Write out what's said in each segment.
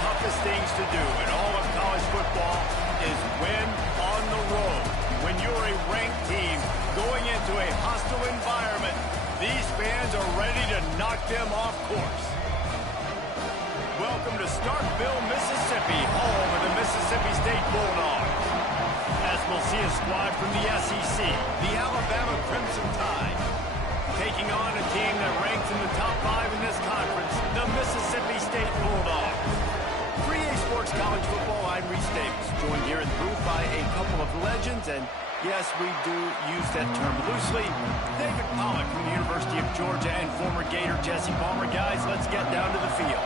toughest things to do in all of college football is win on the road. When you're a ranked team going into a hostile environment, these fans are ready to knock them off course. Welcome to Starkville, Mississippi, home of the Mississippi State Bulldogs. As we'll see a squad from the SEC, the Alabama Crimson Tide, taking on a team that ranks in the top 5 in this conference, the Mississippi State Bulldogs. 3A Sports College Football, I'm Reese Davis, joined here in the booth by a couple of legends, and yes, we do use that term loosely. David Pollock from the University of Georgia and former Gator Jesse Palmer. Guys, let's get down to the field.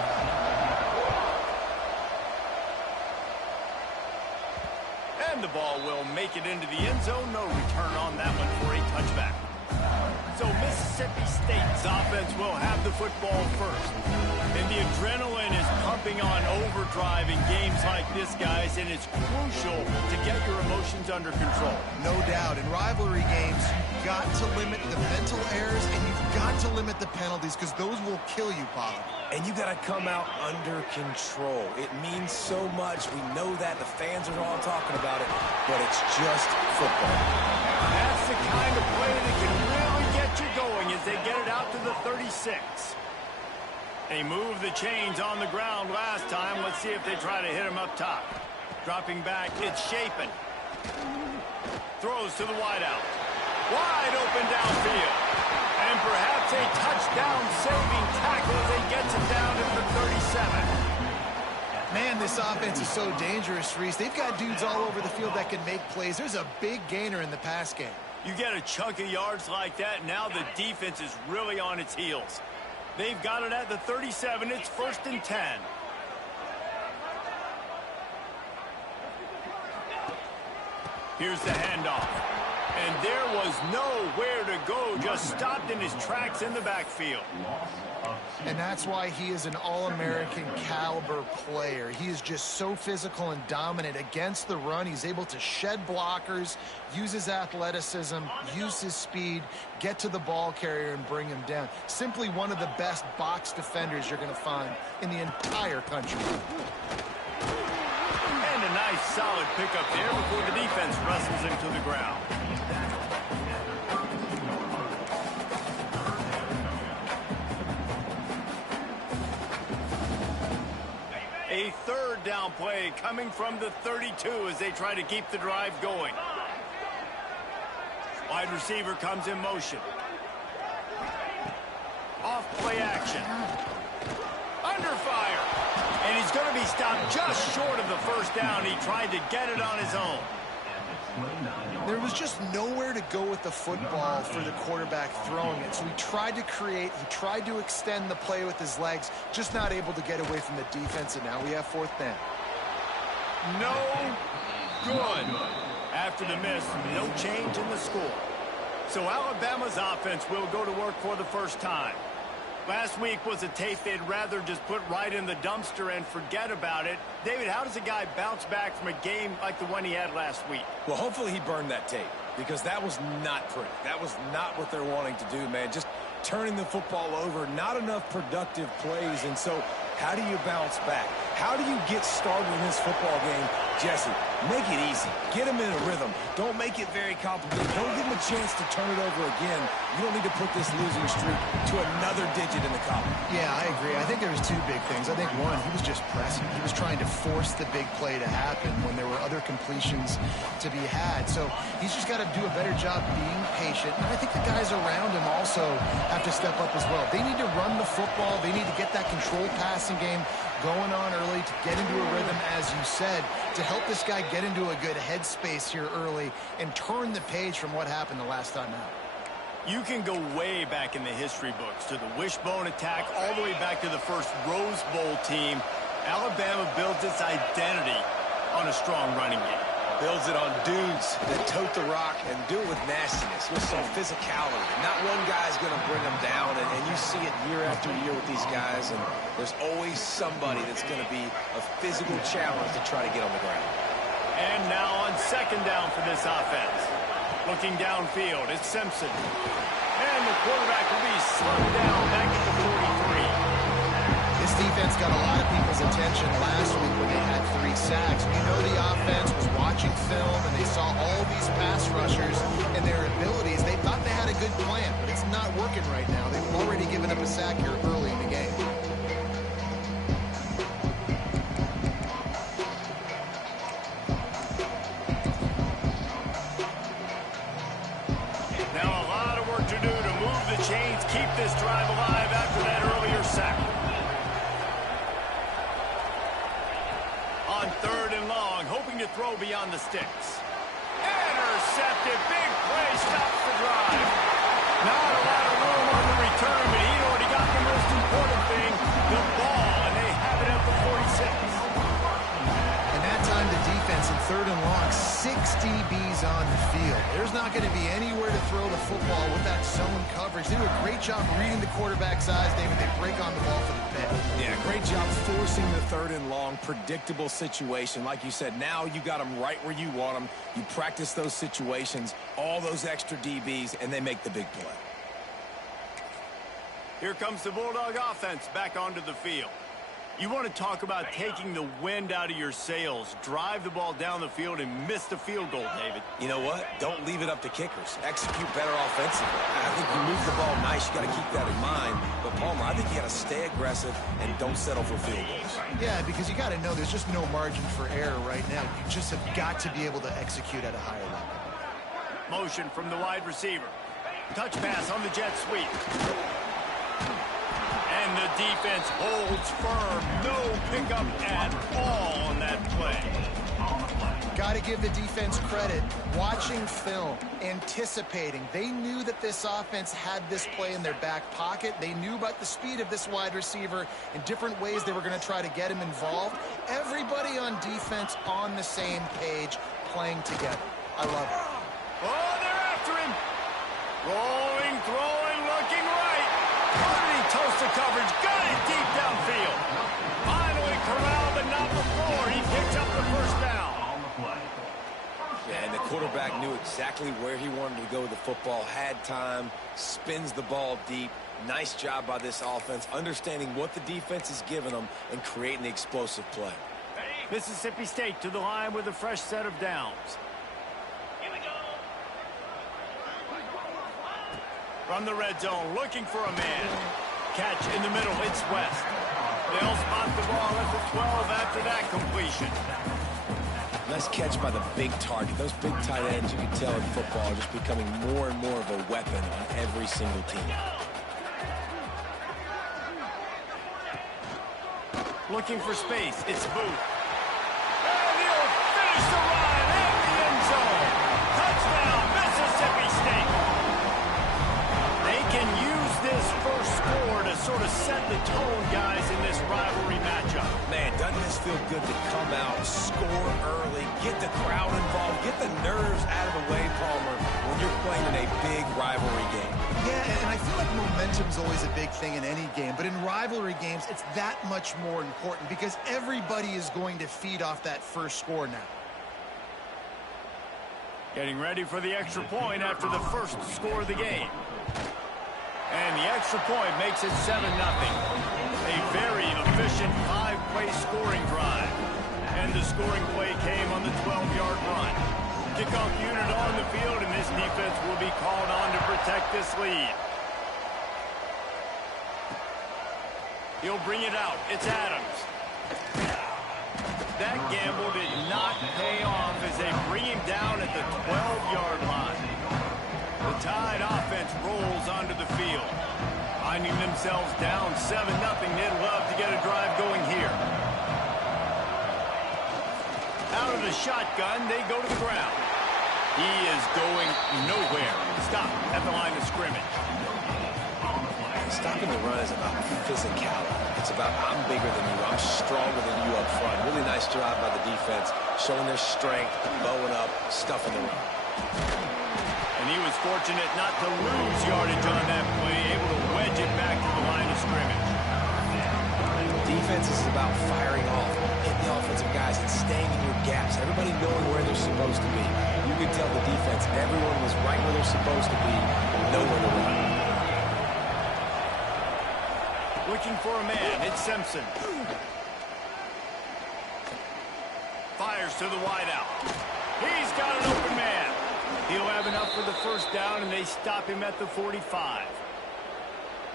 And the ball will make it into the end zone. No return on that one for a touchback. So Mississippi State's offense will have the football first. And the adrenaline is pumping on overdrive in games like this, guys, and it's crucial to get your emotions under control. No doubt. In rivalry games, you've got to limit the mental errors, and you've got to limit the penalties, because those will kill you, Pollock. And you got to come out under control. It means so much. We know that. The fans are all talking about it, but it's just football. That's the kind of play that can really get you going as they get it out to the 36. They moved the chains on the ground last time. Let's see if they try to hit him up top. Dropping back, it's Shapen. Throws to the wideout. Wide open downfield. And perhaps a touchdown-saving tackle as he gets it down to the 37. Man, this offense is so dangerous, Reese. They've got dudes all over the field that can make plays. There's a big gainer in the pass game. You get a chunk of yards like that, now the defense is really on its heels. They've got it at the 37. It's 1st and 10. Here's the handoff. And there was nowhere to go, just stopped in his tracks in the backfield. And that's why he is an All-American caliber player. He is just so physical and dominant against the run. He's able to shed blockers, use his athleticism, use his speed, get to the ball carrier and bring him down. Simply one of the best box defenders you're going to find in the entire country. And a nice solid pickup there before the defense wrestles him to the ground. A 3rd down play coming from the 32 as they try to keep the drive going. Wide receiver comes in motion. Off play action. Under fire. And he's going to be stopped just short of the 1st down. He tried to get it on his own. There was just nowhere to go with the football for the quarterback throwing it. So he tried to create, he tried to extend the play with his legs, just not able to get away from the defense, and now we have 4th down. No good. After the miss, no change in the score. So Alabama's offense will go to work for the first time. Last week was a tape they'd rather just put right in the dumpster and forget about it. David, how does a guy bounce back from a game like the one he had last week? Well, hopefully he burned that tape, because that was not pretty. That was not what they're wanting to do, man. Just turning the football over, not enough productive plays. And so how do you bounce back? How do you get started in this football game? Jesse, make it easy. Get him in a rhythm. Don't make it very complicated. Don't give him a chance to turn it over again. You don't need to put this losing streak to another digit in the column. Yeah, I agree. I think there was 2 big things. I think, one, he was just pressing. He was trying to force the big play to happen when there were other completions to be had. So he's just got to do a better job being patient. And I think the guys around him also have to step up as well. They need to run the football. They need to get that controlled passing game going on early to get into a rhythm, as you said, to help this guy get into a good headspace here early and turn the page from what happened the last time out. You can go way back in the history books to the wishbone attack, all the way back to the first Rose Bowl team. Alabama builds its identity on a strong running game. Builds it on dudes that tote the rock and do it with nastiness, with some physicality. Not one guy's going to bring them down, and you see it year after year with these guys, and there's always somebody that's going to be a physical challenge to try to get on the ground. And now on 2nd down for this offense. Looking downfield, it's Simpson. And the quarterback will be slowed down back at the 43. This defense got a lot of people's attention last week when they had 3 sacks. You know the offense was watching film and they saw all these pass rushers and their abilities. They thought they had a good plan, but it's not working right now. They've already given up a sack here early in the game. Now a lot of work to do to move the chains, keep this drive alive after that earlier sack. On 3rd and long, hoping to throw beyond the sticks. Intercepted, big play, stops the drive. Not a lot of room on the return, but he'd already got the most important thing, the ball, and they have it at the 46. And that time the defense in 3rd and long, 6 DBs on the field. There's not going to be anywhere to throw the football with that zone coverage. They do a great job reading the quarterback's eyes, David. They break on the ball for the pick. Yeah, great job forcing the 3rd and long, predictable situation. Like you said, now you got them right where you want them. You practice those situations, all those extra DBs, and they make the big play. Here comes the Bulldog offense back onto the field. You want to talk about taking the wind out of your sails. Drive the ball down the field and miss the field goal, David. You know what? Don't leave it up to kickers. Execute better offensively. I think you move the ball nice. You got to keep that in mind. But, Palmer, I think you got to stay aggressive and don't settle for field goals. Yeah, because you got to know there's just no margin for error right now. You just have got to be able to execute at a higher level. Motion from the wide receiver. Touch pass on the jet sweep. And the defense holds firm. No pickup at all on that play. Got to give the defense credit. Watching film, anticipating. They knew that this offense had this play in their back pocket. They knew about the speed of this wide receiver and different ways they were going to try to get him involved. Everybody on defense on the same page, playing together. I love it. Oh, they're after him. Rolling, throwing, looking right. How did he toast the coverage? Got it deep downfield. Finally corralled, but not before. He picks up the first down. Yeah, and the quarterback knew exactly where he wanted to go with the football, had time, spins the ball deep. Nice job by this offense, understanding what the defense is giving them and creating the explosive play. Mississippi State to the line with a fresh set of downs. From the red zone, looking for a man. Catch in the middle, it's West. They'll spot the ball at the 12 after that completion. Nice catch by the big target. Those big tight ends, you can tell in football, are just becoming more and more of a weapon on every single team. Looking for space, it's Booth. And he'll finish the run in the end zone. Touchdown, Mississippi State. They can use this first score to sort of set the tone, guys, in this rivalry matchup. Man, doesn't this feel good to come out, score early, get the crowd involved, get the nerves out of the way, Palmer, when you're playing in a big rivalry game. Yeah, and I feel like momentum's always a big thing in any game, but in rivalry games, it's that much more important because everybody is going to feed off that first score now. Getting ready for the extra point after the first score of the game. And the extra point makes it 7-0. A very efficient 5-play scoring drive. And the scoring play came on the 12-yard run. Kickoff unit on the field, and this defense will be called on to protect this lead. He'll bring it out. It's Adams. That gamble did not pay off as they bring him down at the 12-yard line. The Tide offense rolls onto the field. Finding themselves down 7-0, they'd love to get a drive going here. Out of the shotgun, they go to the ground. He is going nowhere. Stop at the line of scrimmage. Stopping the run is about physicality. It's about I'm bigger than you, I'm stronger than you up front. Really nice job by the defense, showing their strength, bowing up, stuffing the run. And he was fortunate not to lose yardage on that play, able to wedge it back to the line of scrimmage. Defense is about firing off, hitting the offensive guys, and staying in your gaps. Everybody knowing where they're supposed to be. You can tell the defense, everyone was right where they're supposed to be, nowhere to run. Looking for a man. It's Simpson. Fires to the wideout. He's got an open man. He'll have enough for the first down, and they stop him at the 45.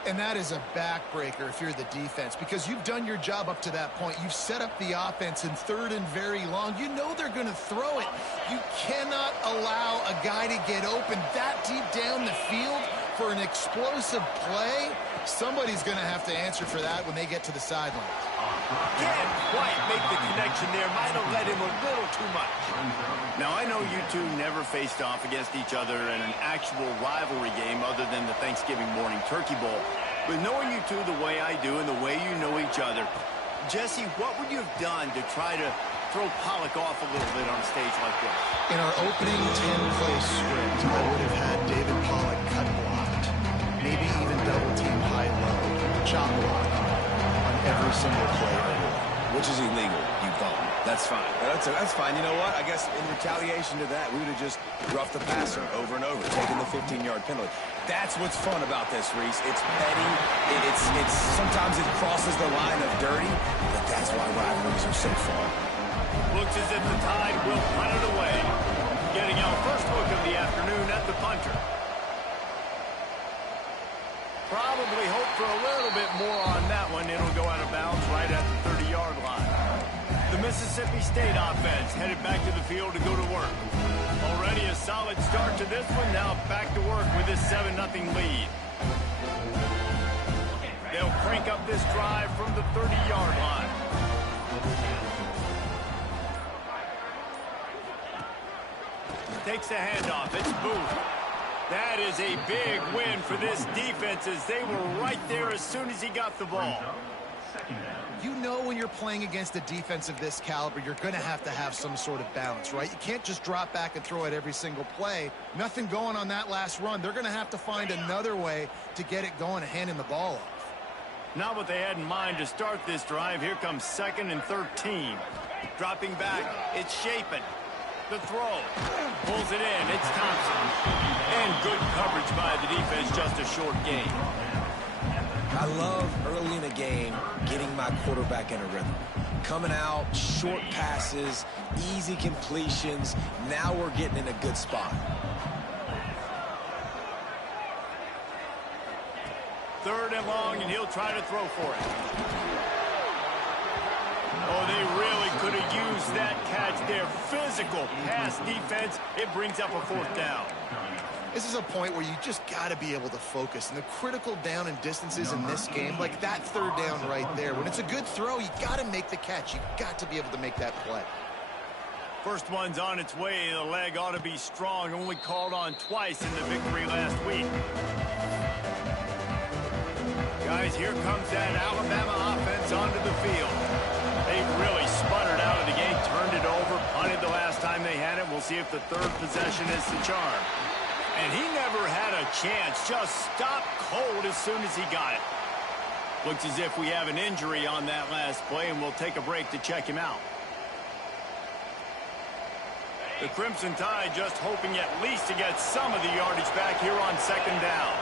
And that is a backbreaker if you're the defense, because you've done your job up to that point. You've set up the offense in 3rd and very long. You know they're going to throw it. You cannot allow a guy to get open that deep down the field for an explosive play. Somebody's going to have to answer for that when they get to the sidelines. Can't quite make the connection there. Might have led him a little too much. Now, I know you two never faced off against each other in an actual rivalry game other than the Thanksgiving morning Turkey Bowl. But knowing you two the way I do and the way you know each other, Jesse, what would you have done to try to throw Pollock off a little bit on a stage like this? In our opening 10-play script, I would have had David Pollock cut blocked, maybe even double team high-low, chop block on every single play. Which is illegal, you bum. That's fine. That's fine. You know what? I guess in retaliation to that, we would have just roughed the passer over and over, taking the 15-yard penalty. That's what's fun about this, Reese. It's petty. It's sometimes it crosses the line of dirty, but that's why rivalries are so fun. Looks as if the Tide will punt it away. Getting our first look of the afternoon at the punter. Probably hope for a little bit more on that one. It'll go out of bounds right at the 30-yard line. The Mississippi State offense headed back to the field to go to work. Already a solid start to this one. Now back to work with this 7-0 lead. They'll crank up this drive from the 30-yard line. Takes the handoff. It's Booth. That is a big win for this defense as they were right there as soon as he got the ball. You know when you're playing against a defense of this caliber, you're going to have some sort of balance, right? You can't just drop back and throw it every single play. Nothing going on that last run. They're going to have to find another way to get it going and handing the ball off. Not what they had in mind to start this drive. Here comes 2nd and 13. Dropping back. It's Shapen. The throw. Pulls it in. It's Thompson. And good coverage by the defense. Just a short gain. I love early in a game getting my quarterback in a rhythm. Coming out, short passes, easy completions. Now we're getting in a good spot. 3rd and long, and he'll try to throw for it. Oh, they really could have used that catch there. Physical pass defense. It brings up a 4th down. This is a point where you just got to be able to focus. And the critical down and distances in this game, like that 3rd down right there, when it's a good throw, you got to make the catch. You got to be able to make that play. First one's on its way. The leg ought to be strong. Only called on twice in the victory last week. Guys, here comes that Alabama offense onto the field. They've really sputtered out of the gate, turned it over, punted the last time they had it. We'll see if the 3rd possession is the charm. And he never had a chance. Just stopped cold as soon as he got it. Looks as if we have an injury on that last play, and we'll take a break to check him out. The Crimson Tide just hoping at least to get some of the yardage back here on 2nd down.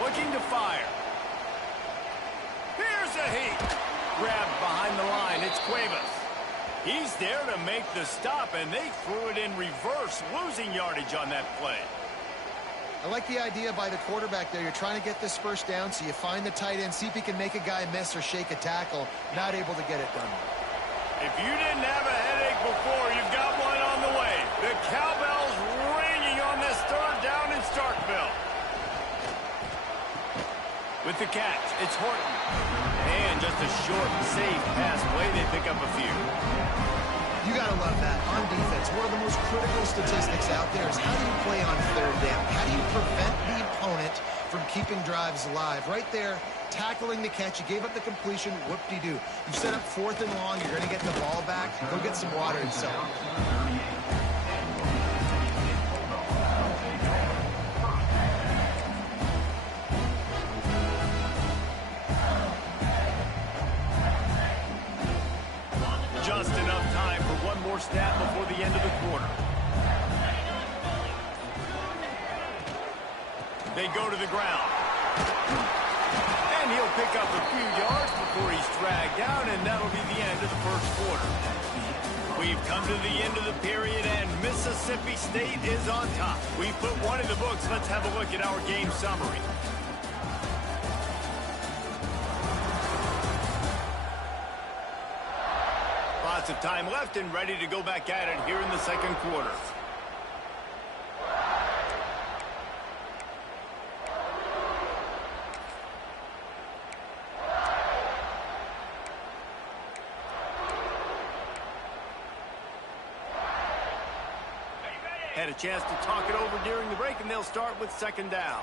Looking to fire. Here's a heat. Grabbed behind the line. It's Cuevas. He's there to make the stop, and they threw it in reverse, losing yardage on that play. I like the idea by the quarterback there. You're trying to get this first down, so you find the tight end, see if he can make a guy miss or shake a tackle. Not able to get it done. If you didn't have a headache before, you've got one on the way. The cowbell's ringing on this 3rd down in Starkville. With the catch, it's Horton. And just a short, safe pass play. They pick up a few. You got to love that. On defense, one of the most critical statistics out there is how do you play on 3rd down? How do you prevent the opponent from keeping drives alive? Right there, tackling the catch. You gave up the completion. Whoop-de-doo. You set up 4th and long. You're going to get the ball back. Go get some water and so on. Just enough time for one more snap before the end of the quarter. They go to the ground. he'll pick up a few yards before he's dragged down, and that'll be the end of the first quarter. We've come to the end of the period, and Mississippi State is on top. We've put one in the books. Let's have a look at our game summary. Lots of time left and ready to go back at it here in the second quarter. Had a chance to talk it over during the break, and they'll start with second down.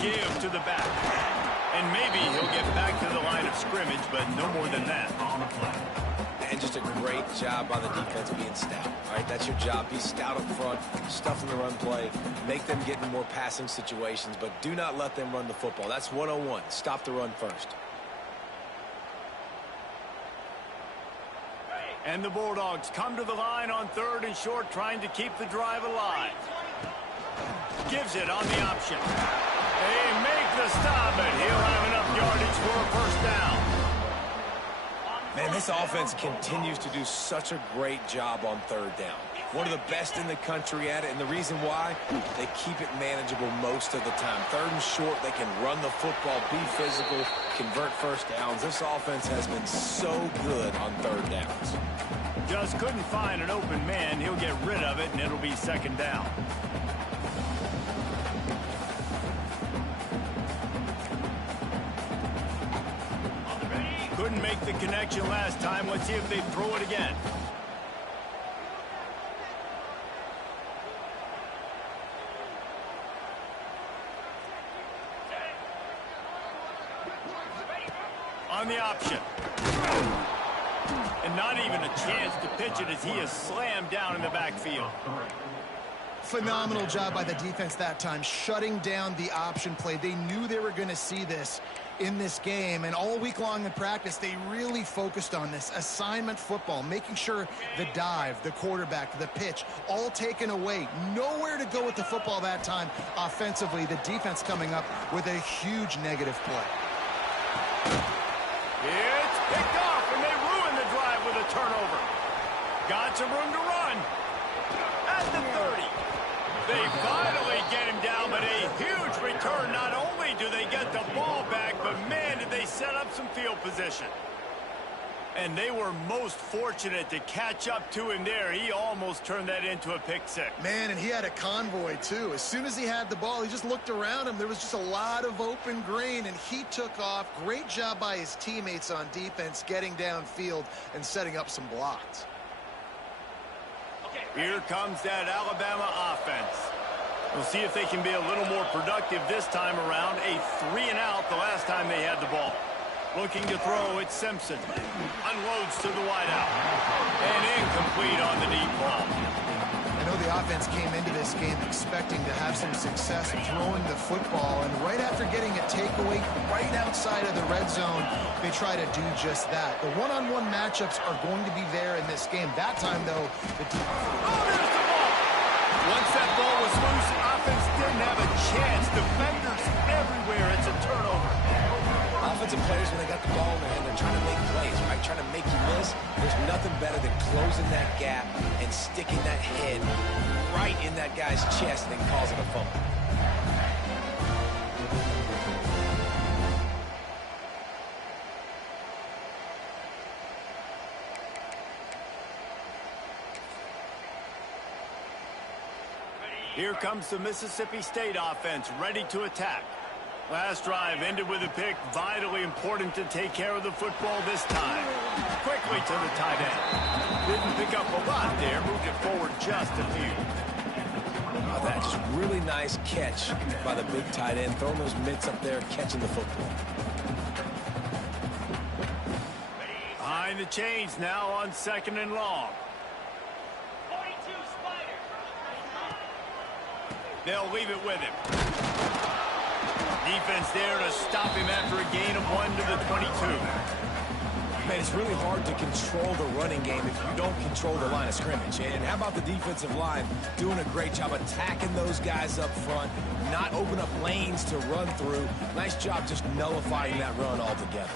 Give to the back. And maybe he'll get back to the line of scrimmage, but no more than that. And just a great job by the defense being stout. All right, that's your job. Be stout up front, stuff in the run play, make them get in more passing situations, but do not let them run the football. That's 101. Stop the run first. And the Bulldogs come to the line on 3rd and short, trying to keep the drive alive. Gives it on the option. They make the stop, but he'll have enough yardage for a first down. Man, this offense continues to do such a great job on 3rd down. One of the best in the country at it, and the reason why, they keep it manageable most of the time. 3rd and short, they can run the football, be physical, convert first downs. This offense has been so good on 3rd downs. Just couldn't find an open man. He'll get rid of it, and it'll be second down. Couldn't make the connection last time. Let's see if they throw it again. On the option. And not even a chance to pitch it as he is slammed down in the backfield. Phenomenal job by the defense that time, shutting down the option play. They knew they were going to see this in this game, and all week long in practice, they really focused on this assignment football, making sure the dive, the quarterback, the pitch, all taken away. Nowhere to go with the football that time offensively. The defense coming up with a huge negative play. It's picked off, and they ruin the drive with a turnover. Got some room to run. At the 30. They finally get him down, but a huge return. Not only do they get the ball back, but man, did they set up some field position. And they were most fortunate to catch up to him there. He almost turned that into a pick six. Man, and he had a convoy, too. As soon as he had the ball, he just looked around him. There was just a lot of open green, and he took off. Great job by his teammates on defense, getting downfield and setting up some blocks. Here comes that Alabama offense. We'll see if they can be a little more productive this time around. A 3-and-out the last time they had the ball. Looking to throw, it's Simpson. Unloads to the wideout. And incomplete on the deep ball. I know the offense came into this game expecting to have some success throwing the football, and right after getting a takeaway right outside of the red zone, they try to do just that. The one-on-one matchups are going to be there in this game. That time, though, there's the ball! Once that ball was loose, offense didn't have a chance. Defenders everywhere. It's a turnover. Offensive players, when they got the ball in their hand, they're trying to make plays, right? Trying to make you miss. There's nothing better than closing that gap and sticking that head right in that guy's chest and causing a fumble. Here comes the Mississippi State offense, ready to attack. Last drive ended with a pick. Vitally important to take care of the football this time. Quickly to the tight end. Didn't pick up a lot there. Moved it forward just a few. Oh, that's just really nice catch by the big tight end. Throwing those mitts up there, catching the football. Behind the chains now on 2nd and long. They'll leave it with him. Defense there to stop him after a gain of 1 to the 22. Man, it's really hard to control the running game if you don't control the line of scrimmage. And how about the defensive line doing a great job attacking those guys up front, not open up lanes to run through. Nice job just nullifying that run altogether.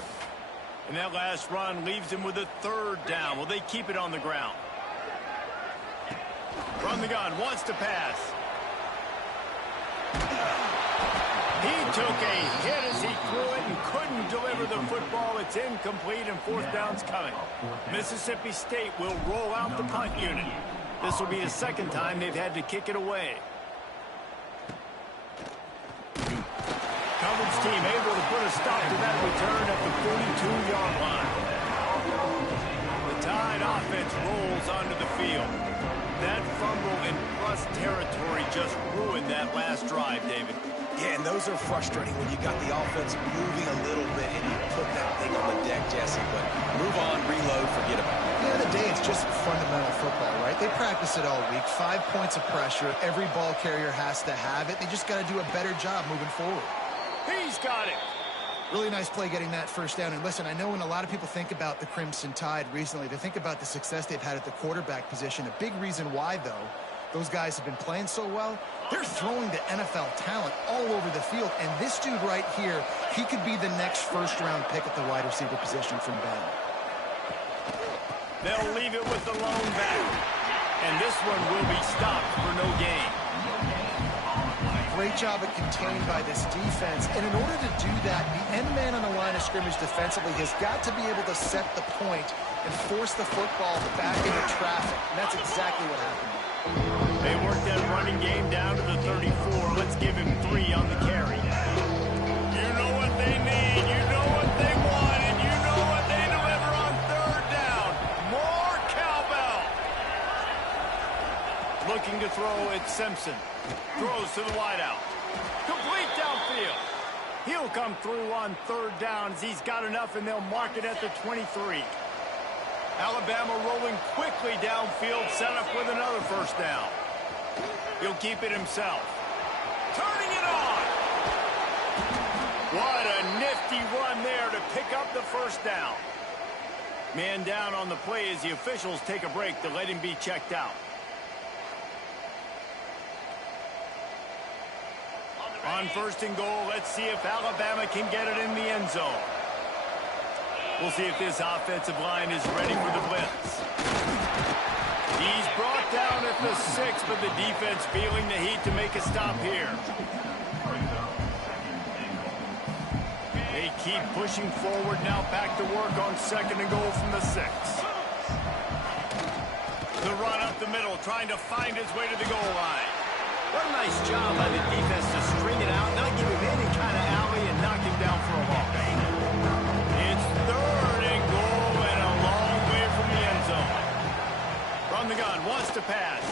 And that last run leaves him with a third down. Will they keep it on the ground? From the gun, wants to pass. He took a hit as he threw it and couldn't deliver the football. It's incomplete and fourth down's coming. Mississippi State will roll out the punt unit. This will be the second time they've had to kick it away. Coverage team able to put a stop to that return at the 42-yard line. The Tide offense rolls onto the field. That fumble in plus territory just ruined that last drive, David. Yeah, and those are frustrating when you got the offense moving a little bit and you put that thing on the deck, Jesse. But move on, reload, forget about it. At the end of the day, it's just fundamental football, right? They practice it all week. 5 points of pressure. Every ball carrier has to have it. They just got to do a better job moving forward. He's got it. Really nice play getting that first down. And listen, I know when a lot of people think about the Crimson Tide recently, they think about the success they've had at the quarterback position. A big reason why, though, those guys have been playing so well, they're throwing to NFL talent all over the field. And this dude right here, he could be the next first-round pick at the wide receiver position from Bama. They'll leave it with the lone back. And this one will be stopped for no gain. Great job at contained by this defense. And in order to do that, the end man on the line of scrimmage defensively has got to be able to set the point and force the football back into traffic. And that's exactly what happened. They worked that running game down to the 34. Let's give him 3 on the carry. You know what they need. You know what they want. And you know what they deliver on third down. More cowbell. Looking to throw, it's Simpson. Throws to the wideout. Complete downfield. He'll come through on third downs. He's got enough, and they'll mark it at the 23. Alabama rolling quickly downfield, set up with another first down. He'll keep it himself. Turning it on. What a nifty run there to pick up the first down. Man down on the play as the officials take a break to let him be checked out. On first and goal, let's see if Alabama can get it in the end zone. We'll see if this offensive line is ready for the blitz. He's brought down at the 6, but the defense feeling the heat to make a stop here. They keep pushing forward now, back to work on second and goal from the 6. The run up the middle, trying to find his way to the goal line. What a nice job by the defense to string it out, not give him any kind of alley, and knock him down for a loss. It's third and goal and a long way from the end zone. From the gun, wants to pass.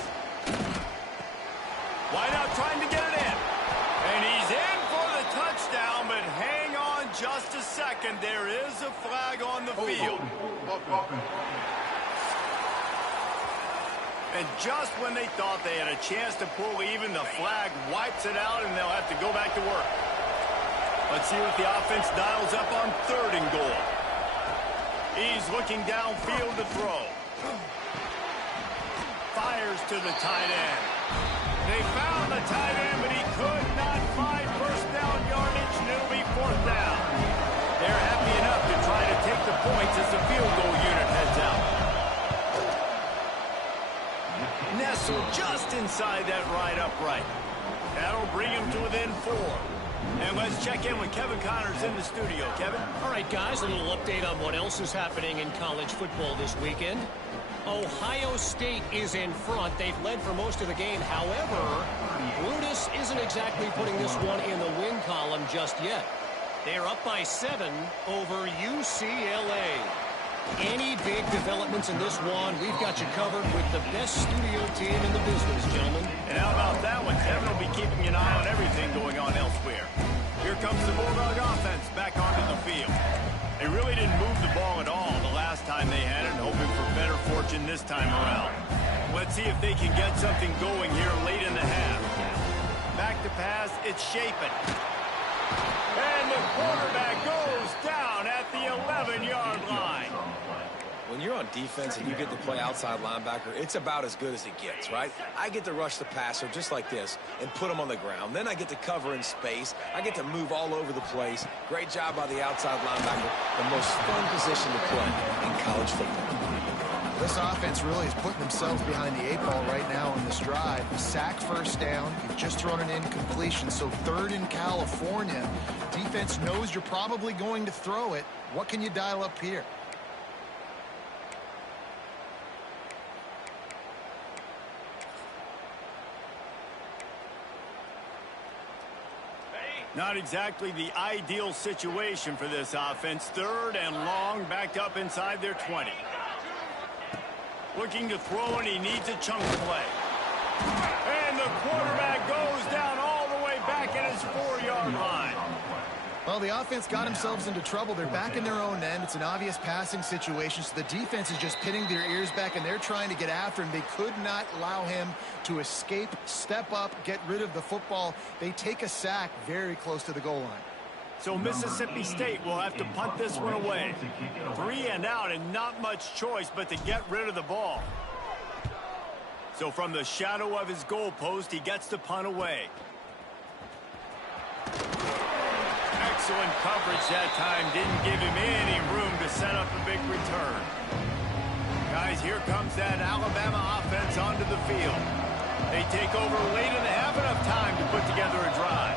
Wide out, trying to get it in. And he's in for the touchdown, but hang on just a second. There is a flag on the field. And just when they thought they had a chance to pull even, the flag wipes it out, and they'll have to go back to work. Let's see what the offense dials up on third and goal. He's looking downfield to throw. Fires to the tight end. They found the tight end, but he could not find first down yardage, and it'll be fourth down. They're happy enough to try to take the points as the field goal unit heads out. Nestled just inside that right upright. That'll bring him to within 4. And let's check in with Kevin Connors in the studio. Kevin? All right, guys, a little update on what else is happening in college football this weekend. Ohio State is in front. They've led for most of the game. However, Brutus isn't exactly putting this one in the win column just yet. They're up by 7 over UCLA. Any big developments in this one, we've got you covered with the best studio team in the business, gentlemen. And how about that one? Kevin will be keeping an eye on everything going on elsewhere. Here comes the Bulldog offense back onto the field. They really didn't move the ball at all the last time they had it, hoping for better fortune this time around. Let's see if they can get something going here late in the half. Back to pass, it's Shapen. And the quarterback goes down at the 11-yard line. defense and you get to play outside linebacker, it's about as good as it gets, right? I get to rush the passer just like this and put him on the ground. Then I get to cover in space. I get to move all over the place. Great job by the outside linebacker. The most fun position to play in college football. This offense really is putting themselves behind the 8-ball right now on this drive. Sack first down. You've just thrown an incompletion, so third in California. Defense knows you're probably going to throw it. What can you dial up here? Not exactly the ideal situation for this offense. Third and long, backed up inside their 20. Looking to throw, and he needs a chunk play. And the quarterback goes down all the way back at his 4-yard line. Well, the offense got themselves into trouble. They're back in their own end. It's an obvious passing situation, so the defense is just pinning their ears back, and they're trying to get after him. They could not allow him to escape, step up, get rid of the football. They take a sack very close to the goal line. So Mississippi State will have to punt this one away. 3 and out, and not much choice but to get rid of the ball. So from the shadow of his goalpost, he gets the punt away. Excellent coverage that time. Didn't give him any room to set up a big return. Guys, here comes that Alabama offense onto the field. They take over late and have enough time to put together a drive.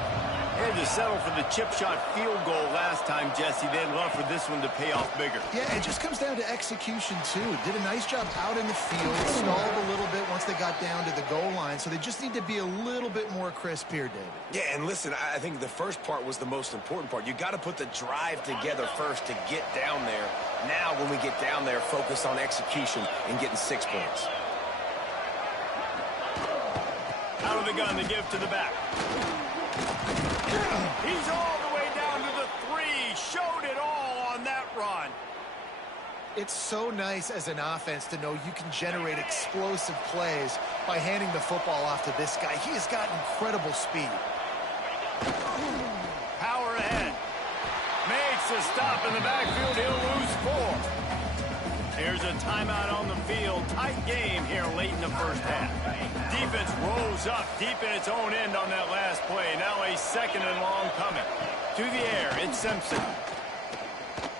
They had to settle for the chip shot field goal last time, Jesse. They'd love for this one to pay off bigger. Yeah, it just comes down to execution, too. Did a nice job out in the field, stalled a little bit once they got down to the goal line, so they just need to be a little bit more crisp here, David. Yeah, and listen, I think the first part was the most important part. You got to put the drive together first to get down there. Now, when we get down there, focus on execution and getting 6 points. Out of the gun to give to the back. He's all the way down to the 3. Showed it all on that run. It's so nice as an offense to know you can generate explosive plays by handing the football off to this guy. He has got incredible speed. Power ahead. Makes a stop in the backfield. He'll lose 4. Here's a timeout on the field. Tight game here late in the first half. Defense rose up deep in its own end on that last play. Now a second and long coming. To the air, it's Simpson.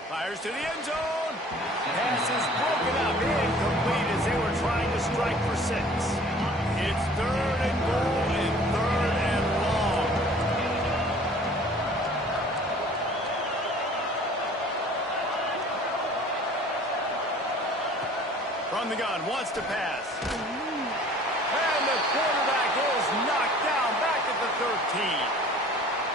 Fires to the end zone. Pass is broken up. Incomplete as they were trying to strike for 6. It's third and goal and third and long. From the gun, wants to pass. And the quarterback is knocked down back at the 13.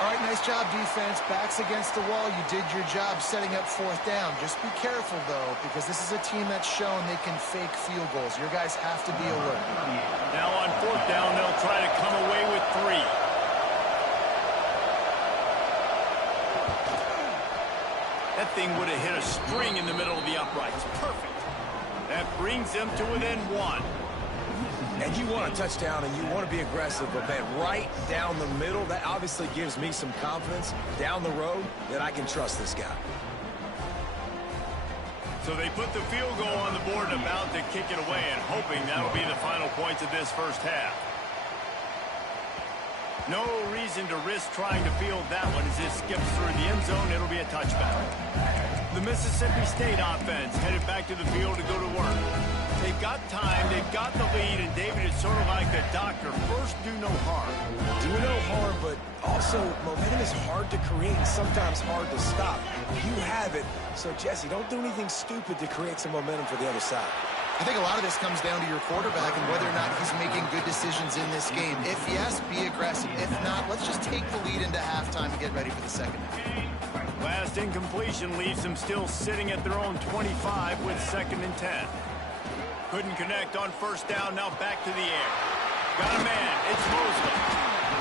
All right, nice job, defense. Backs against the wall. You did your job setting up 4th down. Just be careful, though, because this is a team that's shown they can fake field goals. Your guys have to be alert. Now on 4th down, they'll try to come away with 3. That thing would have hit a string in the middle of the uprights. Perfect. That brings them to within 1. And you want a touchdown and you want to be aggressive, but man, right down the middle, that obviously gives me some confidence down the road that I can trust this guy. So they put the field goal on the board and about to kick it away, and hoping that'll be the final points of this first half. No reason to risk trying to field that one as it skips through the end zone. It'll be a touchback. The Mississippi State offense headed back to the field to go to work. They've got time, they've got the lead, and David, it's sort of like a doctor. First, do no harm. Do no harm, but also momentum is hard to create and sometimes hard to stop. You have it, so Jesse, don't do anything stupid to create some momentum for the other side. I think a lot of this comes down to your quarterback and whether or not he's making good decisions in this game. If yes, be aggressive. If not, let's just take the lead into halftime and get ready for the second half. Last incompletion leaves them still sitting at their own 25 with 2nd and 10. Couldn't connect on 1st down, now back to the air. Got a man, it's Mosley.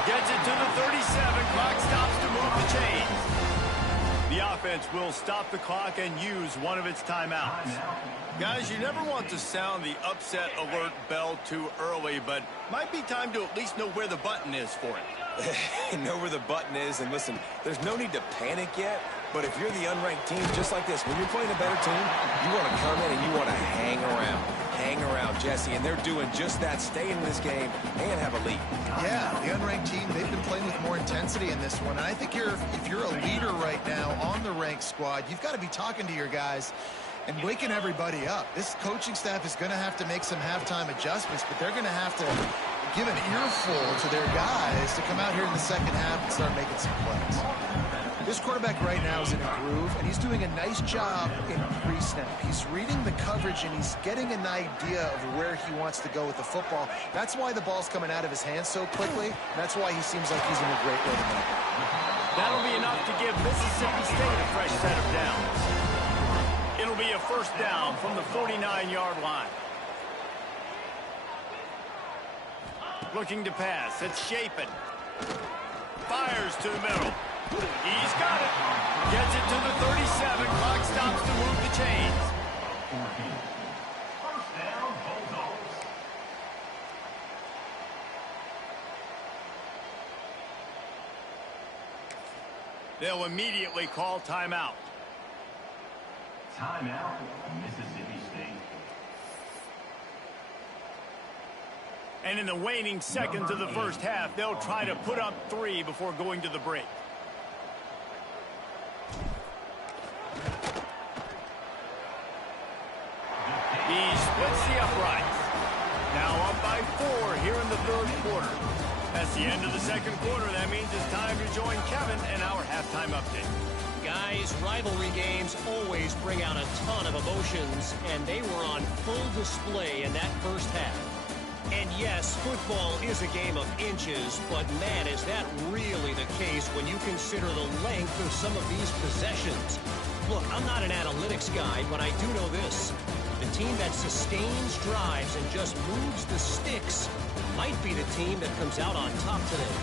Gets it to the 37, clock stops to move the chains. The offense will stop the clock and use one of its timeouts. Guys, you never want to sound the upset alert bell too early, but might be time to at least know where the button is for it. Know where the button is, and listen, there's no need to panic yet, But if you're the unranked team, just like this, when you're playing a better team, you want to come in and you want to hang around. Hang around, Jesse, and they're doing just that, staying in this game and have a lead. Yeah, the unranked team, they've been playing with more intensity in this one. And I think if you're a leader right now on the ranked squad, you've got to be talking to your guys and waking everybody up. This coaching staff is going to have to make some halftime adjustments, but they're going to have to give an earful to their guys to come out here in the second half and start making some plays. This quarterback right now is in a groove, and he's doing a nice job in pre-snap. He's reading the coverage, and he's getting an idea of where he wants to go with the football. That's why the ball's coming out of his hands so quickly, and that's why he seems like he's in a great rhythm right now. That'll be enough to give Mississippi State a fresh set of downs. It'll be a first down from the 49-yard line. Looking to pass. It's Shapen. Fires to the middle. He's got it. Gets it to the 37. Clock stops to move the chains. First down, Bulldogs. They'll immediately call timeout. Timeout, Mississippi State. And in the waning seconds of the first half, they'll try to put up 3 before going to the break. He splits the uprights. Now up by 4 here in the third quarter. That's the end of the second quarter. That means it's time to join Kevin and our halftime update. Guys, rivalry games always bring out a ton of emotions, and they were on full display in that first half. And yes, football is a game of inches, but man, is that really the case when you consider the length of some of these possessions. Look, I'm not an analytics guy, but I do know this. The team that sustains drives and just moves the sticks might be the team that comes out on top today.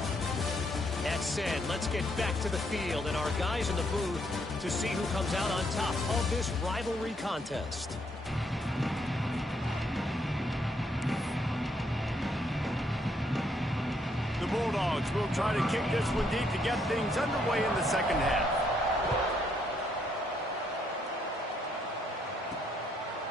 That said, let's get back to the field and our guys in the booth to see who comes out on top of this rivalry contest. The Bulldogs will try to kick this one deep to get things underway in the second half.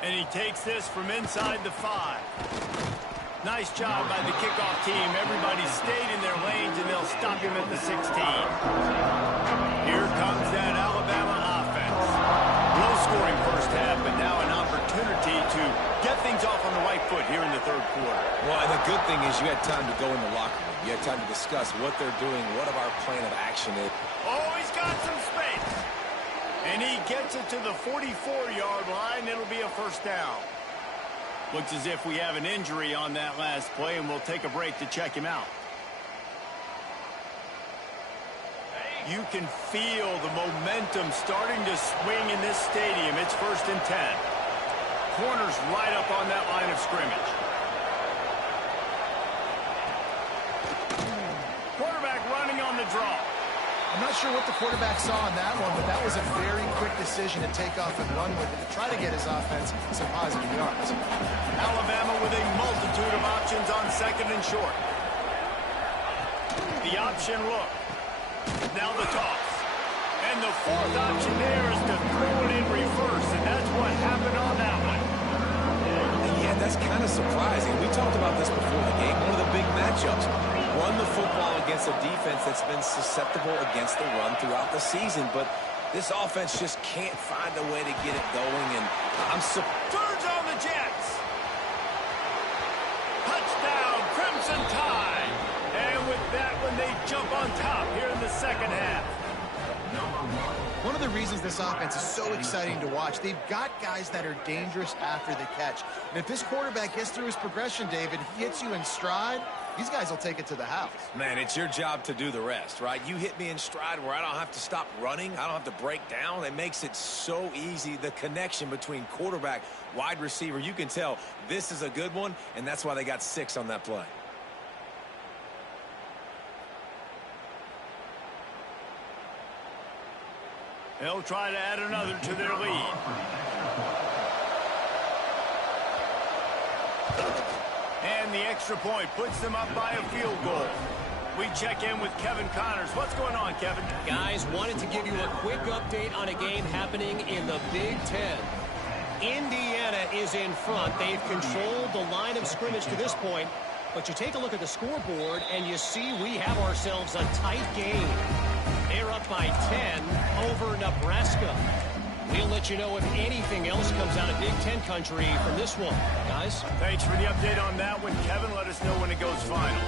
And he takes this from inside the 5. Nice job by the kickoff team. Everybody stayed in their lanes, and they'll stop him at the 16. Here comes that Alabama offense. Low-scoring first half, but now an opportunity to get things off on the right foot here in the third quarter. Well, and the good thing is you had time to go in the locker room. You had time to discuss what they're doing, what our plan of action is. Oh, he's got some space. And he gets it to the 44-yard line. It'll be a first down. Looks as if we have an injury on that last play, and we'll take a break to check him out. You can feel the momentum starting to swing in this stadium. It's 1st and 10. Corner's right up on that line of scrimmage. Quarterback running on the draw. I'm not sure what the quarterback saw on that one, but that was a very quick decision to take off and run with it to try to get his offense some positive yards. Alabama with a multitude of options on 2nd and short. The option look. Now the toss. And the 4th option there is to throw it in reverse, and that's what happened on that one. And yeah, that's kind of surprising. We talked about this before the game. One of the big matchups. Run the football against a defense that's been susceptible against the run throughout the season. But this offense just can't find a way to get it going. And Turns on the Jets. Touchdown, Crimson Tide. And with that one, they jump on top here in the second half. One of the reasons this offense is so exciting to watch, they've got guys that are dangerous after the catch. And if this quarterback gets through his progression, David, he hits you in stride, these guys will take it to the house. Man, it's your job to do the rest, right? You hit me in stride where I don't have to stop running. I don't have to break down. It makes it so easy. The connection between quarterback, wide receiver, you can tell this is a good one, and that's why they got 6 on that play. They'll try to add another to their lead. And the extra point puts them up by a field goal. We check in with Kevin Connors. What's going on, Kevin? Guys, wanted to give you a quick update on a game happening in the Big Ten. Indiana is in front. They've controlled the line of scrimmage to this point. But you take a look at the scoreboard, and you see we have ourselves a tight game. They're up by 10 over Nebraska. We'll let you know if anything else comes out of Big Ten country from this one. Guys? Thanks for the update on that one, Kevin. Let us know when it goes final.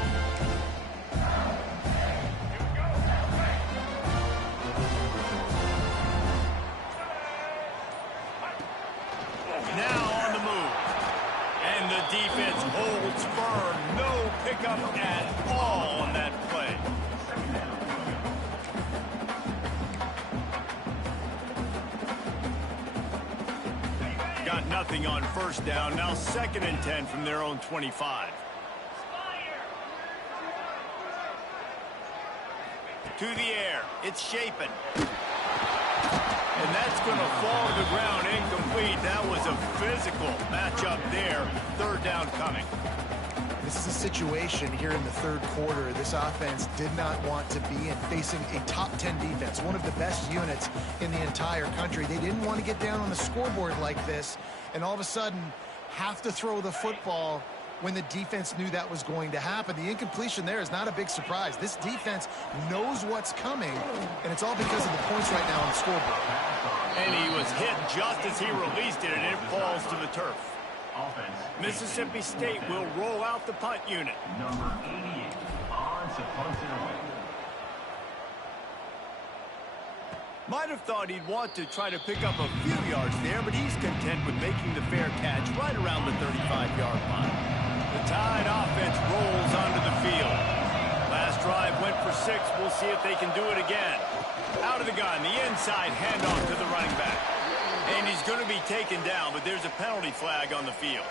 Now on the move. And the defense holds firm. No pickup at all on that play. Got nothing on first down. Now 2nd and 10 from their own 25. To the air. It's Shapen. And that's going to fall to the ground incomplete. That was a physical matchup there. 3rd down coming. This is a situation here in the 3rd quarter. This offense did not want to be in facing a top 10 defense, one of the best units in the entire country. They didn't want to get down on the scoreboard like this and all of a sudden have to throw the football when the defense knew that was going to happen. The incompletion there is not a big surprise. This defense knows what's coming, and it's all because of the points right now on the scoreboard. And he was hit just as he released it, and it falls to the turf. Offense. Mississippi State will roll out the punt unit. Number 88 on to punt it away. Might have thought he'd want to try to pick up a few yards there, but he's content with making the fair catch right around the 35-yard line. The Tide offense rolls onto the field. Last drive went for 6. We'll see if they can do it again. Out of the gun, the inside handoff to the running back. And he's going to be taken down, but there's a penalty flag on the field.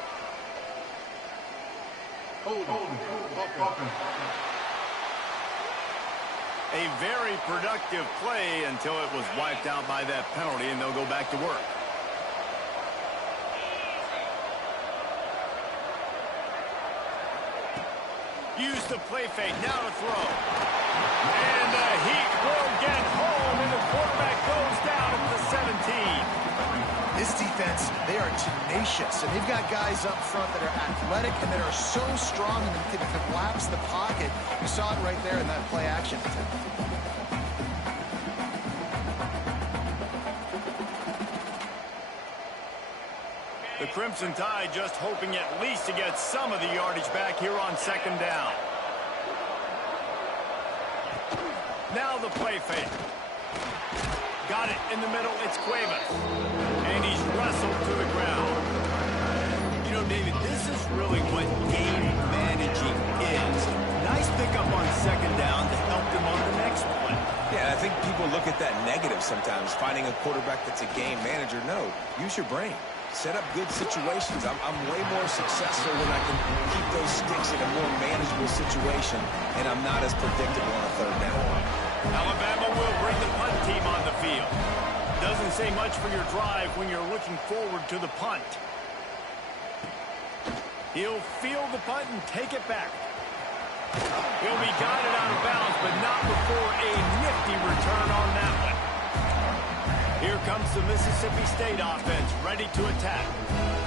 A very productive play until it was wiped out by that penalty, and they'll go back to work. Use the play fake, now to throw. And the Heat will get home, and the quarterback goes down at the 17. This defense, they are tenacious, and they've got guys up front that are athletic and that are so strong and can collapse the pocket. You saw it right there in that play action attempt. The Crimson Tide just hoping at least to get some of the yardage back here on 2nd down. Now the play fake. Got it in the middle. It's Cuevas. And he's wrestled to the ground. You know, David, this is really what game managing is. Nice pickup on 2nd down to help them on the next play. Yeah, I think people look at that negative sometimes, finding a quarterback that's a game manager. No, use your brain. Set up good situations. I'm way more successful when I can keep those sticks in a more manageable situation, and I'm not as predictable on a 3rd down. Alabama will bring the punt team on the field. Doesn't say much for your drive when you're looking forward to the punt. He'll field the punt and take it back. He'll be guided out of bounds, but not before a nifty return on that one. Here comes the Mississippi State offense, ready to attack.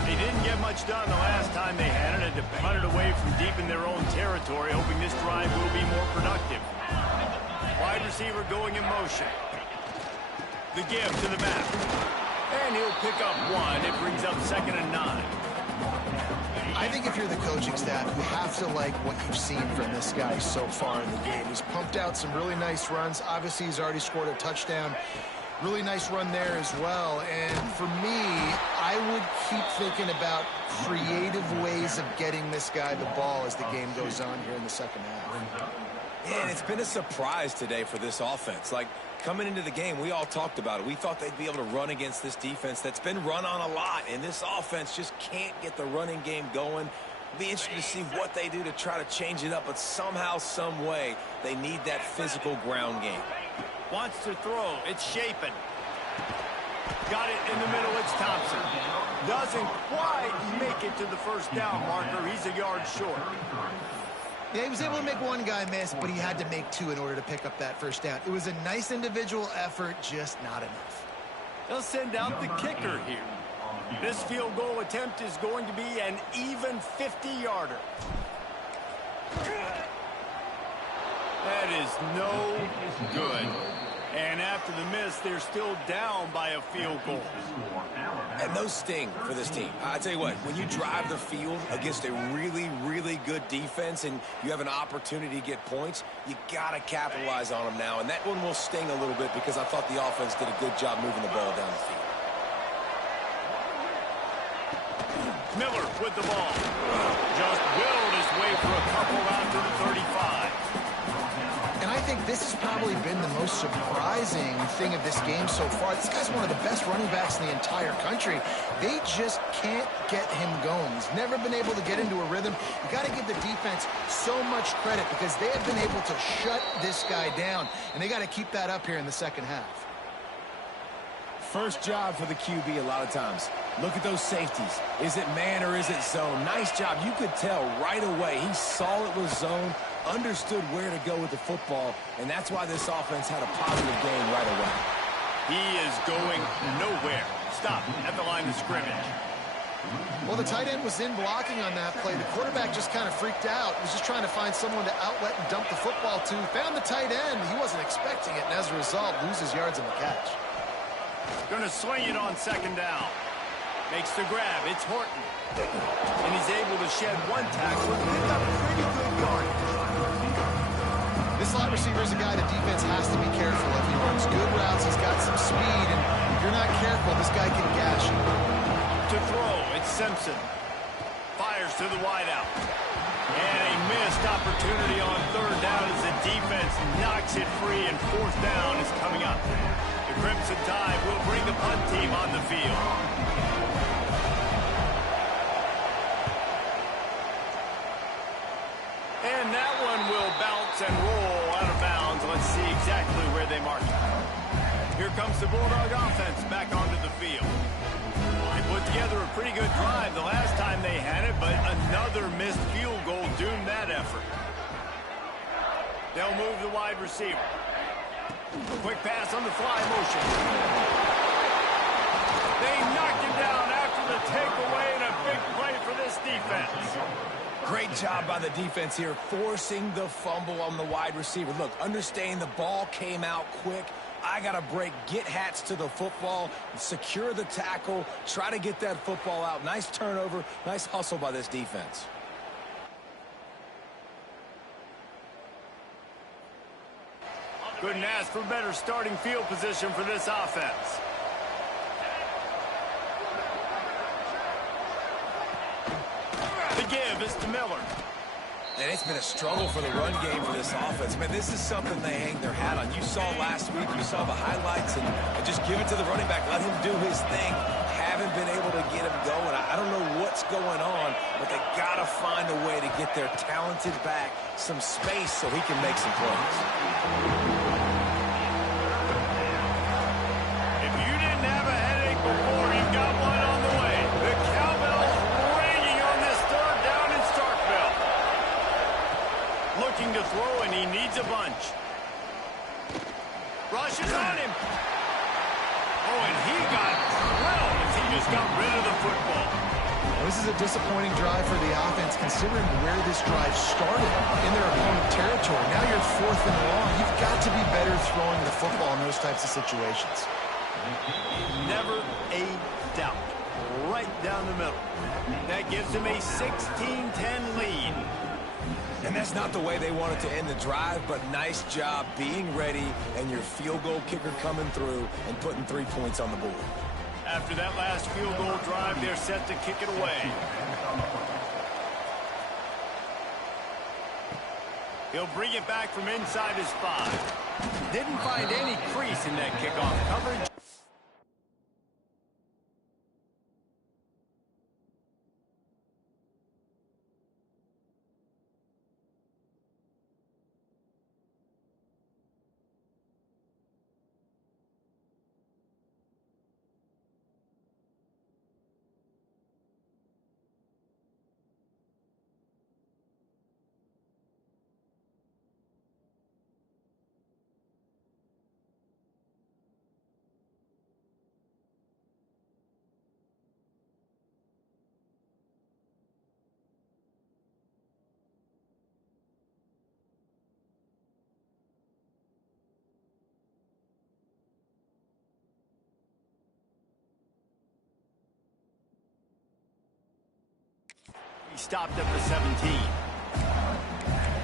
They didn't get much done the last time they had it, and to punt it away from deep in their own territory, hoping this drive will be more productive. Wide receiver going in motion. The give to the back. And he'll pick up 1. It brings up 2nd and 9. I think if you're the coaching staff, you have to like what you've seen from this guy so far in the game. He's pumped out some really nice runs. Obviously, he's already scored a touchdown. Really nice run there as well. And for me, I would keep thinking about creative ways of getting this guy the ball as the game goes on here in the 2nd half. Yeah, and it's been a surprise today for this offense. Like, coming into the game, we all talked about it. We thought they'd be able to run against this defense that's been run on a lot, and this offense just can't get the running game going. It'll be interesting to see what they do to try to change it up, but somehow, some way, they need that physical ground game. Wants to throw. It's Shapen. Got it in the middle. It's Thompson. Doesn't quite make it to the 1st down marker. He's a yard short. Yeah, he was able to make one guy miss, but he had to make two in order to pick up that first down. It was a nice individual effort, just not enough. They'll send out the kicker here. This field goal attempt is going to be an even 50-yarder. That is no good. And after the miss, they're still down by a field goal. And those sting for this team. I tell you what, when you drive the field against a really, really good defense and you have an opportunity to get points, you got to capitalize on them now. And that one will sting a little bit because I thought the offense did a good job moving the ball down the field. Miller with the ball. Just willed his way for a couple out to the 35. And I think this has probably been the most surprising thing of this game so far. This guy's one of the best running backs in the entire country. They just can't get him going. He's never been able to get into a rhythm. You got to give the defense so much credit because they have been able to shut this guy down, and they got to keep that up here in the second half. First job for the QB a lot of times. Look at those safeties. Is it man or is it zone? Nice job. You could tell right away. He saw it was zone, understood where to go with the football, and that's why this offense had a positive game right away. He is going nowhere. Stop at the line of scrimmage. Well, the tight end was in blocking on that play. The quarterback just kind of freaked out. He was just trying to find someone to outlet and dump the football to. Found the tight end. He wasn't expecting it, and as a result, loses yards on the catch. Going to swing it on second down. Makes the grab. It's Horton. And he's able to shed one tackle and pick up pretty good yardage. This slot receiver is a guy the defense has to be careful of. He runs good routes. He's got some speed, and if you're not careful, this guy can gash you. To throw, it's Simpson. Fires to the wideout. And a missed opportunity on third down as the defense knocks it free, and fourth down is coming up. The Crimson Tide will bring the punt team on the field. And that one will bounce and roll out of bounds. Let's see exactly where they mark it. Here comes the Bulldog offense back onto the field. They put together a pretty good drive the last time they had it, but another missed field goal doomed that effort. They'll move the wide receiver. Quick pass on the fly motion. They knocked him down after the takeaway, and a big play for this defense. Great job by the defense here, forcing the fumble on the wide receiver. Look, understand the ball came out quick. I got to break, get Hats to the football, secure the tackle, try to get that football out. Nice turnover, nice hustle by this defense. Couldn't ask for better starting field position for this offense. The give is to Miller. And it's been a struggle for the run game for this offense. Man, this is something they hang their hat on. You saw last week, you saw the highlights, and just give it to the running back. Let him do his thing. Haven't been able to get him going. I don't know what's going on, but they got to find a way to get their talented back some space so he can make some plays. If you didn't have a headache before, you've got one on the way. The cowbell's ringing on this third down in Starkville. Looking to throw, and he needs a bunch. Rushes on him. Oh, and he got drilled as he just got rid of the football. This is a disappointing drive for the offense, considering where this drive started in their opponent territory. Now you're fourth and long. You've got to be better throwing the football in those types of situations. Never a doubt. Right down the middle. That gives him a 16-10 lead. And that's not the way they wanted to end the drive, but nice job being ready and your field goal kicker coming through and putting 3 points on the board. After that last field goal drive, they're set to kick it away. He'll bring it back from inside his 5. Didn't find any crease in that kickoff coverage. He stopped at the 17.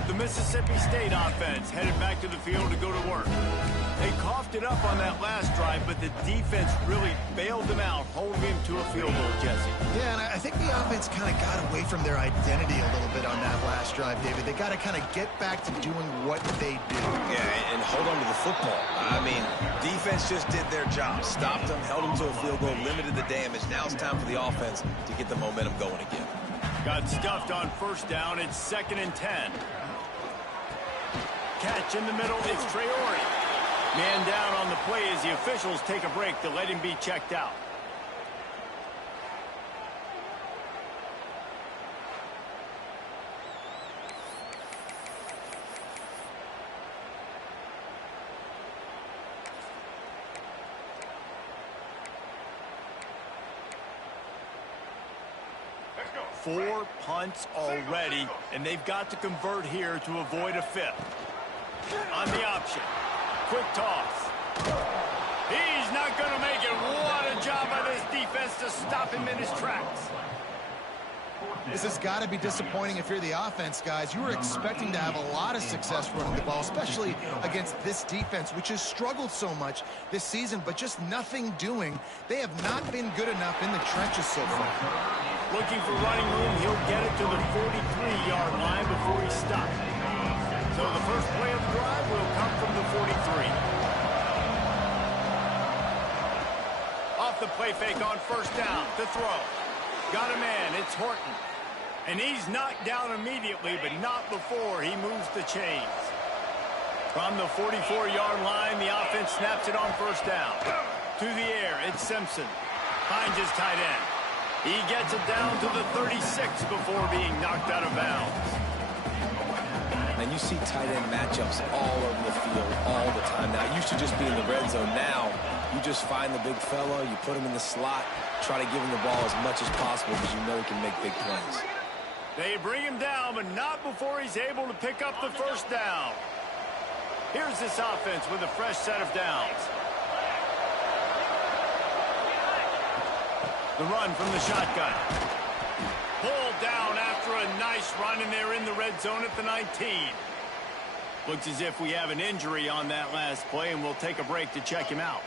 The Mississippi State offense headed back to the field to go to work. They coughed it up on that last drive, but the defense really bailed them out, holding him to a field goal, Jesse. Yeah, and I think the offense kind of got away from their identity a little bit on that last drive, David. They got to kind of get back to doing what they do. Yeah, and hold on to the football. I mean, defense just did their job. Stopped them, held them to a field goal, limited the damage. Now it's time for the offense to get the momentum going again. Got stuffed on first down. It's 2nd and 10. Catch in the middle. It's Traore. Man down on the play as the officials take a break to let him be checked out. Four punts already, and they've got to convert here to avoid a 5th. On the option. Quick toss. He's not going to make it. What a job by this defense to stop him in his tracks. This has got to be disappointing if you're the offense, guys. You were expecting to have a lot of success running the ball, especially against this defense, which has struggled so much this season, but just nothing doing. They have not been good enough in the trenches so far. Looking for running room, he'll get it to the 43-yard line before he stops. So the first play of the drive will come from the 43. Off the play fake on first down to throw. Got a man, it's Horton. And he's knocked down immediately, but not before he moves the chains. From the 44-yard line, the offense snaps it on first down. To the air, it's Simpson. Finds his tight end. He gets it down to the 36 before being knocked out of bounds. And you see tight end matchups all over the field all the time. Now, it used to just be in the red zone. Now, you just find the big fella, you put him in the slot, try to give him the ball as much as possible because you know he can make big plays. They bring him down, but not before he's able to pick up the first down. Here's this offense with a fresh set of downs. The run from the shotgun. Pulled down after a nice run, and they're in the red zone at the 19. Looks as if we have an injury on that last play, and we'll take a break to check him out.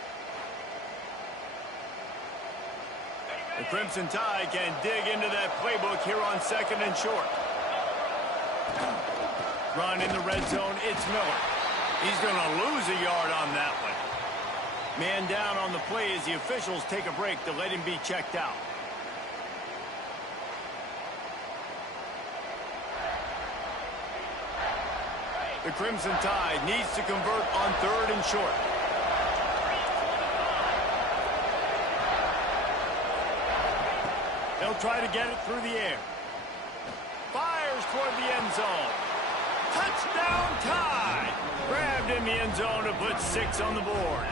The Crimson Tide can dig into that playbook here on 2nd and short. Run in the red zone, it's Miller. He's going to lose a yard on that one. Man down on the play as the officials take a break to let him be checked out. The Crimson Tide needs to convert on 3rd and short. They'll try to get it through the air. Fires toward the end zone. Touchdown Tide! Grabbed in the end zone to put 6 on the board.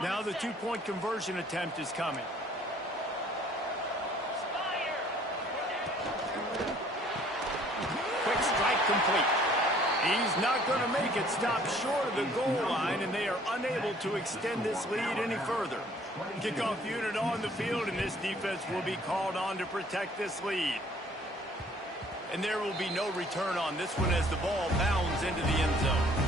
Now the two-point conversion attempt is coming. Quick strike complete. He's not going to make it. Stop short of the goal line, and they are unable to extend this lead any further. Kickoff unit on the field, and this defense will be called on to protect this lead. And there will be no return on this one as the ball bounds into the end zone.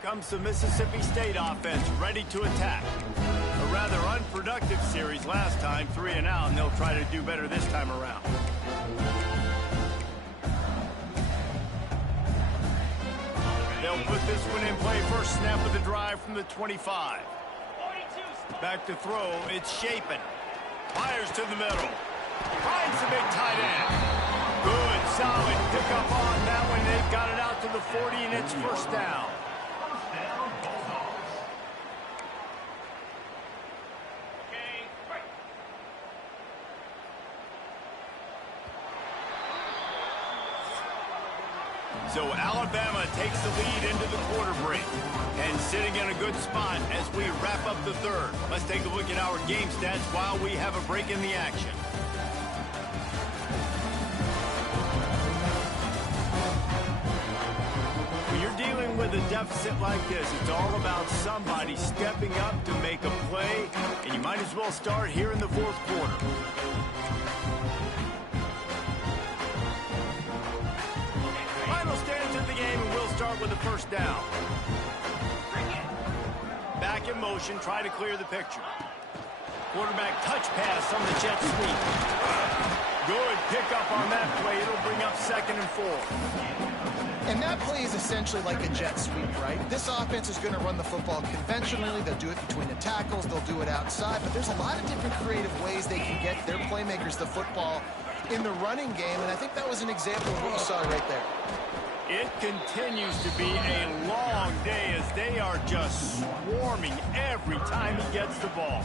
Comes the Mississippi State offense ready to attack. A rather unproductive series last time, 3 and out, and they'll try to do better this time around. They'll put this one in play. First snap of the drive from the 25. Back to throw. It's Shapen. Fires to the middle. Finds the big tight end. Good, solid pickup on that one. They've got it out to the 40, and it's first down. So Alabama takes the lead into the quarter break and sitting in a good spot as we wrap up the third. Let's take a look at our game stats while we have a break in the action. When you're dealing with a deficit like this, it's all about somebody stepping up to make a play, and you might as well start here in the fourth quarter. Final stands of the game, and we'll start with the first down. Back in motion, try to clear the picture. Quarterback touch pass on the jet sweep. Good pickup on that play. It'll bring up 2nd and 4. And that play is essentially like a jet sweep, right? This offense is going to run the football conventionally. They'll do it between the tackles. They'll do it outside. But there's a lot of different creative ways they can get their playmakers the football in the running game. And I think that was an example of what you saw right there. It continues to be a long day as they are just swarming every time he gets the ball.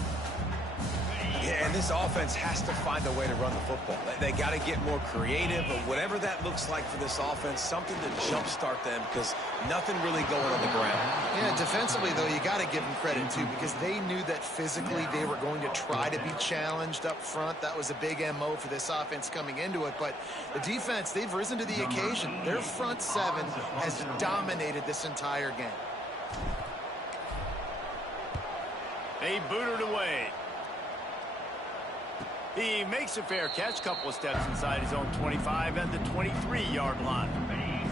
Yeah, and this offense has to find a way to run the football. They got to get more creative, but whatever that looks like for this offense, something to jumpstart them because nothing really going on the ground. Yeah, defensively, though, you got to give them credit, too, because they knew that physically they were going to try to be challenged up front. That was a big MO for this offense coming into it, but the defense, they've risen to the occasion. Their front seven has dominated this entire game. They boot it away. He makes a fair catch, couple of steps inside his own 25 at the 23-yard line.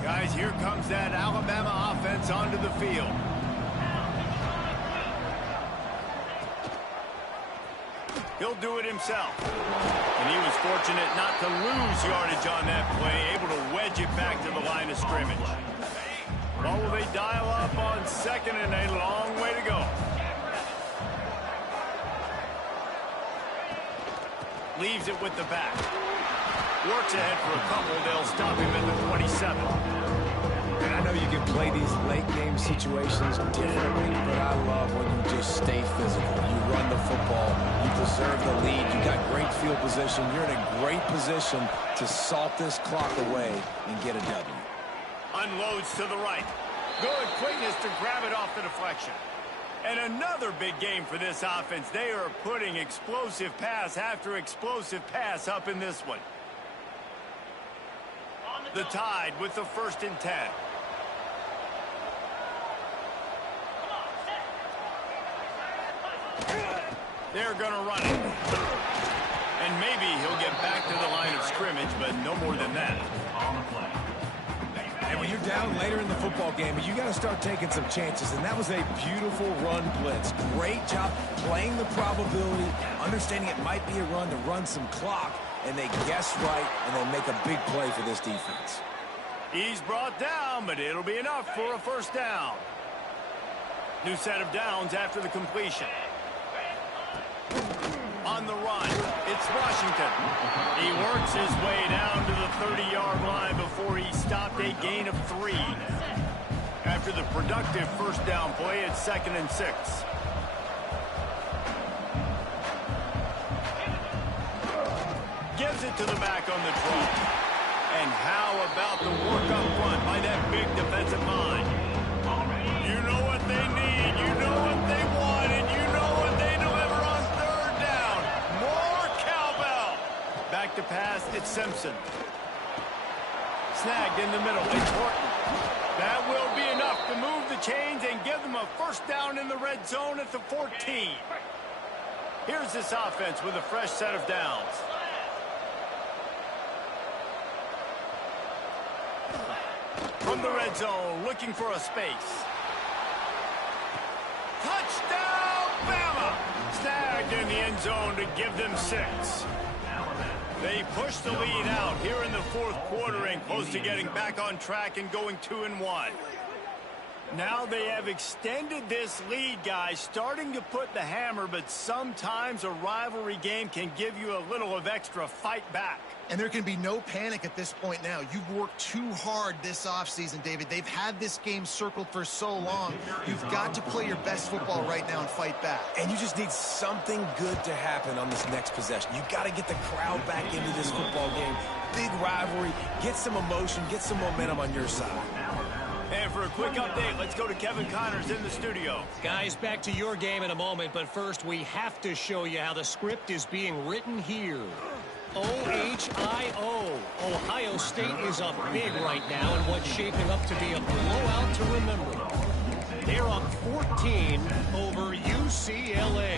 Guys, here comes that Alabama offense onto the field. He'll do it himself. And he was fortunate not to lose yardage on that play, able to wedge it back to the line of scrimmage. Well, will they dial up on 2nd and a long way to go? Leaves it with the back. Works ahead for a couple. They'll stop him at the 27. And I know you can play these late game situations differently, but I love when you just stay physical. You run the football. You preserve the lead. You got great field position. You're in a great position to salt this clock away and get a W. Unloads to the right. Good quickness to grab it off the deflection. And another big game for this offense. They are putting explosive pass after explosive pass up in this one. The Tide with the 1st and 10. They're going to run it. And maybe he'll get back to the line of scrimmage, but no more than that. And when you're down later in the football game, you got to start taking some chances. And that was a beautiful run blitz. Great job playing the probability, understanding it might be a run to run some clock, and they guess right, and they make a big play for this defense. He's brought down, but it'll be enough for a first down. New set of downs after the completion. On the run, it's Washington. He works his way down to the 30-yard line before he stopped a gain of 3. After the productive first down play, it's 2nd and 6. Gives it to the back on the draw. And how about the work up front by that big defensive line? You know what they need, you know what they want, and you know what they deliver on 3rd down. More cowbell. Back to pass, it's Simpson. Snagged in the middle, it's Horton. That will be enough to move the chains and give them a first down in the red zone at the 14. Here's this offense with a fresh set of downs. From the red zone, looking for a space. Touchdown, Bama! Snagged in the end zone to give them 6. They push the lead out here in the 4th quarter and close to getting back on track and going 2-1. Now they have extended this lead, guys, starting to put the hammer, but sometimes a rivalry game can give you a little of extra fight back. And there can be no panic at this point now. You've worked too hard this offseason, David. They've had this game circled for so long. You've got to play your best football right now and fight back. And you just need something good to happen on this next possession. You've got to get the crowd back into this football game. Big rivalry. Get some emotion. Get some momentum on your side. And for a quick update, let's go to Kevin Connors in the studio. Guys, back to your game in a moment, but first we have to show you how the script is being written here. O-H-I-O. Ohio State is up big right now in what's shaping up to be a blowout to remember. They're up 14 over UCLA.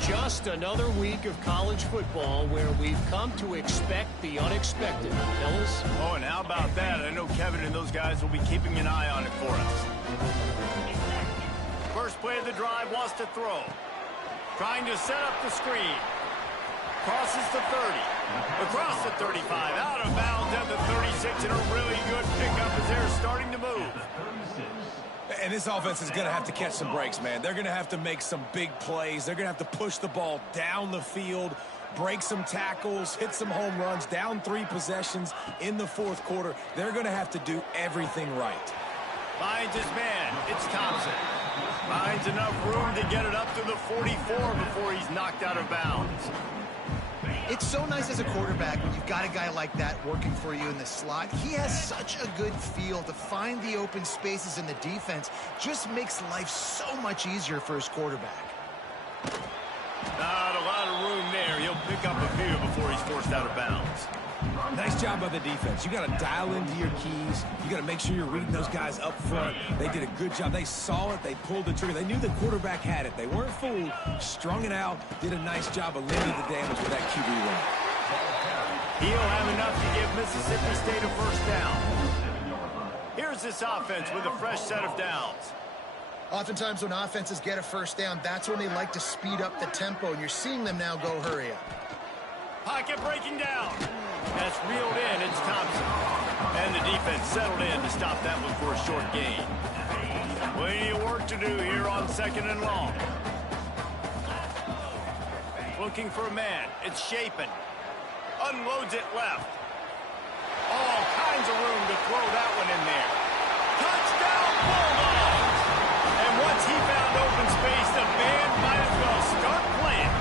Just another week of college football where we've come to expect the unexpected. Fellas? Oh, and how about that? I know Kevin and those guys will be keeping an eye on it for us. First play of the drive, wants to throw. Trying to set up the screen. Crosses the 30. Across the 35. Out of bounds at the 36. And a really good pickup as they're starting to move. And this offense is going to have to catch some breaks, man. They're going to have to make some big plays. They're going to have to push the ball down the field, break some tackles, hit some home runs, down 3 possessions in the fourth quarter. They're going to have to do everything right. Finds his man. It's Thompson. Finds enough room to get it up to the 44 before he's knocked out of bounds. It's so nice as a quarterback when you've got a guy like that working for you in the slot. He has such a good feel to find the open spaces in the defense. Just makes life so much easier for his quarterback. Not a lot of room there. He'll pick up a few before he's forced out of bounds. Nice job by the defense. You got to dial into your keys. You got to make sure you're reading those guys up front. They did a good job. They saw it. They pulled the trigger. They knew the quarterback had it. They weren't fooled. Strung it out. Did a nice job of limiting the damage with that QB run. He'll have enough to give Mississippi State a first down. Here's this offense with a fresh set of downs. Oftentimes when offenses get a first down, that's when they like to speed up the tempo, and you're seeing them now go hurry up. Pocket breaking down. That's reeled in. It's Thompson. And the defense settled in to stop that one for a short gain. Plenty of work to do here on 2nd and long. Looking for a man. It's Shapen. Unloads it left. All kinds of room to throw that one in there. Touchdown Bulldogs! And once he found open space, the band might as well start playing.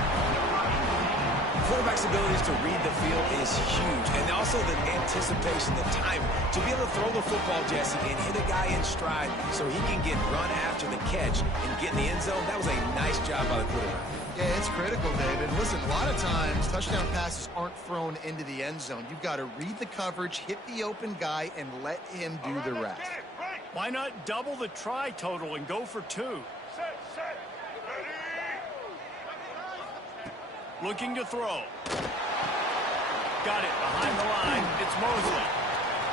Quarterback's abilities to read the field is huge, and also the anticipation, the timing. To be able to throw the football, Jesse, and hit a guy in stride so he can get run after the catch and get in the end zone, that was a nice job by the quarterback. Yeah, it's critical, David. Listen, a lot of times touchdown passes aren't thrown into the end zone. You've got to read the coverage, hit the open guy, and let him do the rest. Why not double the try total and go for 2? Looking to throw. Got it behind the line. It's Mosley.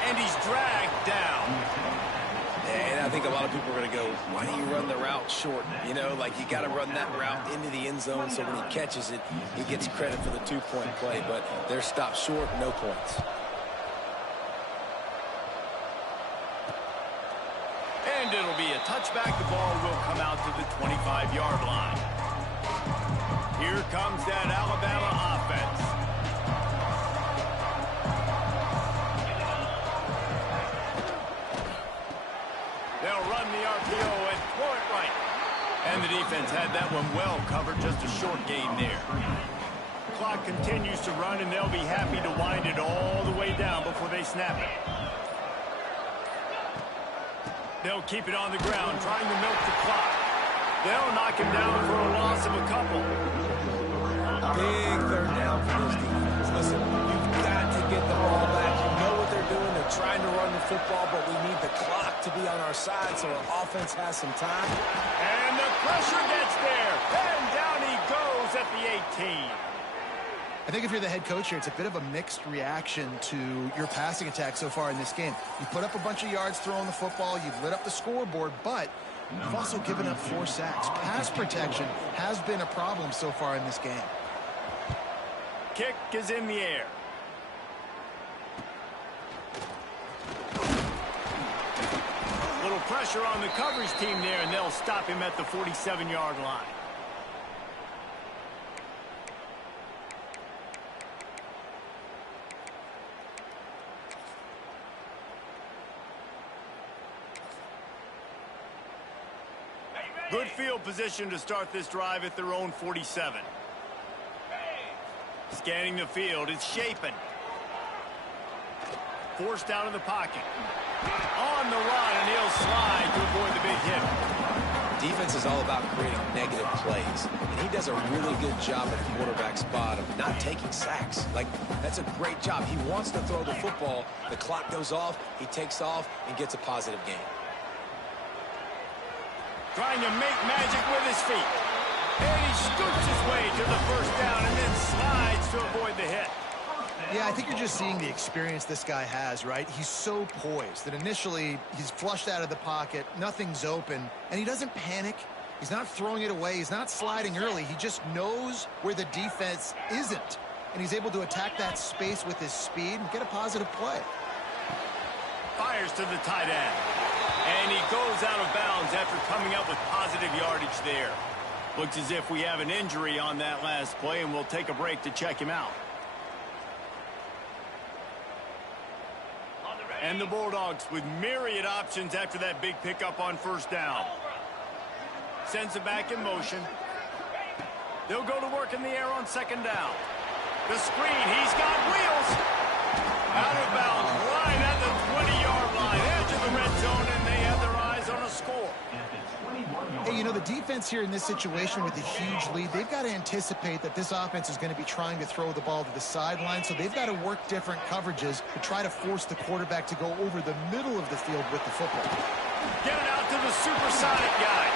And he's dragged down. And I think a lot of people are going to go, why do you run the route short? You know, like you got to run that route into the end zone so when he catches it, he gets credit for the 2-point play. But they're stopped short, no points. And it'll be a touchback. The ball will come out to the 25-yard line. Here comes that Alabama offense. They'll run the RPO and throw it right. And the defense had that one well covered, just a short gain there. Clock continues to run, and they'll be happy to wind it all the way down before they snap it. They'll keep it on the ground, trying to milk the clock. They'll knock him down for a loss of a couple. Big third down for this defense. Listen, you've got to get the ball back. You know what they're doing. They're trying to run the football, but we need the clock to be on our side so our offense has some time. And the pressure gets there. And down he goes at the 18. I think if you're the head coach here, it's a bit of a mixed reaction to your passing attack so far in this game. You put up a bunch of yards throwing the football. You've lit up the scoreboard, but you've also given up 4 sacks. Pass protection has been a problem so far in this game. Kick is in the air. Little little pressure on the coverage team there, and they'll stop him at the 47-yard line. Good field position to start this drive at their own 47. Scanning the field, it's Shapen. Forced out of the pocket. On the run, and he'll slide to avoid the big hit. Defense is all about creating negative plays, and he does a really good job at the quarterback spot of not taking sacks. Like, that's a great job. He wants to throw the football. The clock goes off, he takes off, and gets a positive gain. Trying to make magic with his feet. And he scoops his way to the first down and then slides to avoid the hit. Yeah, I think you're just seeing the experience this guy has, right? He's so poised that initially he's flushed out of the pocket, nothing's open, and he doesn't panic. He's not throwing it away. He's not sliding early. He just knows where the defense isn't, and he's able to attack that space with his speed and get a positive play. Fires to the tight end. And he goes out of bounds after coming up with positive yardage there. Looks as if we have an injury on that last play, and we'll take a break to check him out. And the Bulldogs with myriad options after that big pickup on first down. Sends it back in motion. They'll go to work in the air on second down. The screen, he's got wheels. Out of bounds, right at the 20-yard line, edge of the red zone, and they have their eyes on a score. Hey, you know, the defense here in this situation with a huge lead, they've got to anticipate that this offense is going to be trying to throw the ball to the sideline, so they've got to work different coverages to try to force the quarterback to go over the middle of the field with the football. Get it out to the supersonic guy.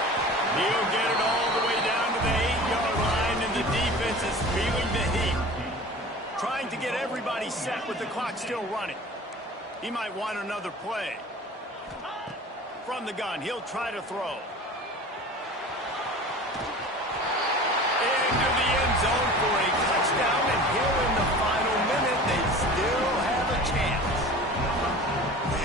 He'll get it all the way down to the 8-yard line, and the defense is feeling the heat. Trying to get everybody set with the clock still running. He might want another play. From the gun, he'll try to throw. Into the end zone for a touchdown, and here in the final minute, they still have a chance.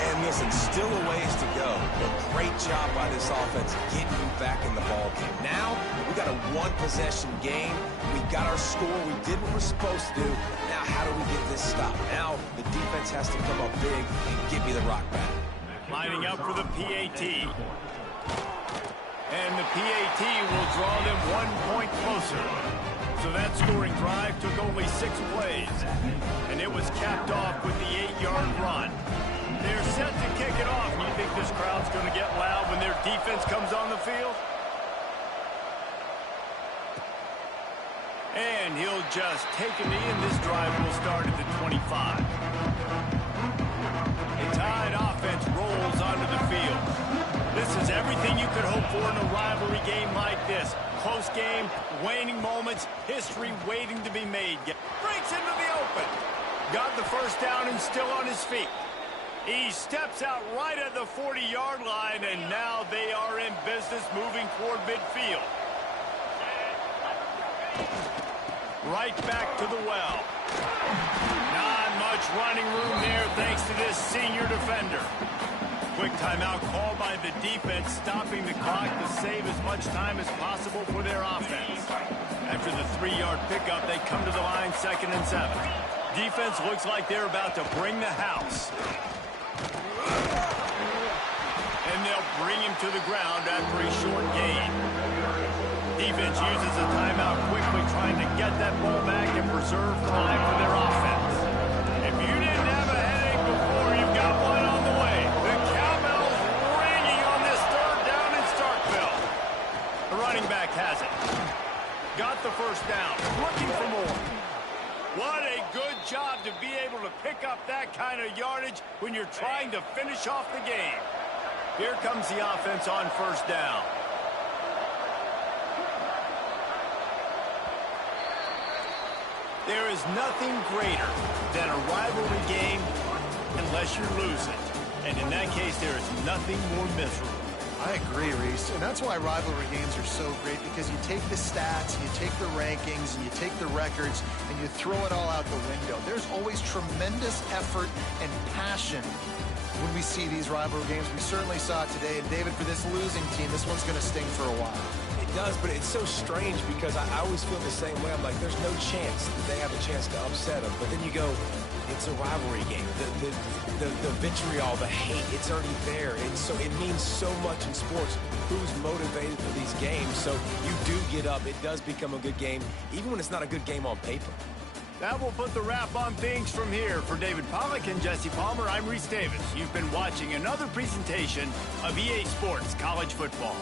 And listen, still a ways to go. A great job by this offense getting you back in the ball game. Now, we got a one-possession game. We got our score. We did what we're supposed to do. Now, how do we get this stopped? Now, the defense has to come up big and give me the rock back. Lining up for the PAT. And the PAT will draw them 1 point closer. So that scoring drive took only 6 plays. And it was capped off with the 8-yard run. They're set to kick it off. You think this crowd's going to get loud when their defense comes on the field? And he'll just take a knee, and this drive will start at the 25. A tied offense rolls onto the field. This is everything you could hope for in a rivalry game like this. Close game, waning moments, history waiting to be made. Breaks into the open. Got the first down and still on his feet. He steps out right at the 40-yard line, and now they are in business moving toward midfield. Right back to the well. Not much running room there thanks to this senior defender. Quick timeout called by the defense, stopping the clock to save as much time as possible for their offense. After the 3-yard pickup, they come to the line 2nd and 7. Defense looks like they're about to bring the house. And they'll bring him to the ground after a short gain. Defense uses a timeout quickly, trying to get that ball back and preserve time for their offense. If you didn't have a headache before, you've got one on the way. The cowbell's ringing on this 3rd down in Starkville. The running back has it. Got the first down. Looking for more. What a good job to be able to pick up that kind of yardage when you're trying to finish off the game. Here comes the offense on first down. There is nothing greater than a rivalry game unless you're losing. And in that case, there is nothing more miserable. I agree, Reese. And that's why rivalry games are so great, because you take the stats, and you take the rankings, and you take the records, and you throw it all out the window. There's always tremendous effort and passion when we see these rivalry games. We certainly saw it today. And, David, for this losing team, this one's going to sting for a while. It does, but it's so strange because I always feel the same way. I'm like, there's no chance that they have a chance to upset them. But then you go, it's a rivalry game. The vitriol, the hate, it's already there. And so it means so much in sports who's motivated for these games. So you do get up. It does become a good game, even when it's not a good game on paper. That will put the wrap on things from here. For David Pollack and Jesse Palmer, I'm Reese Davis. You've been watching another presentation of EA Sports College Football.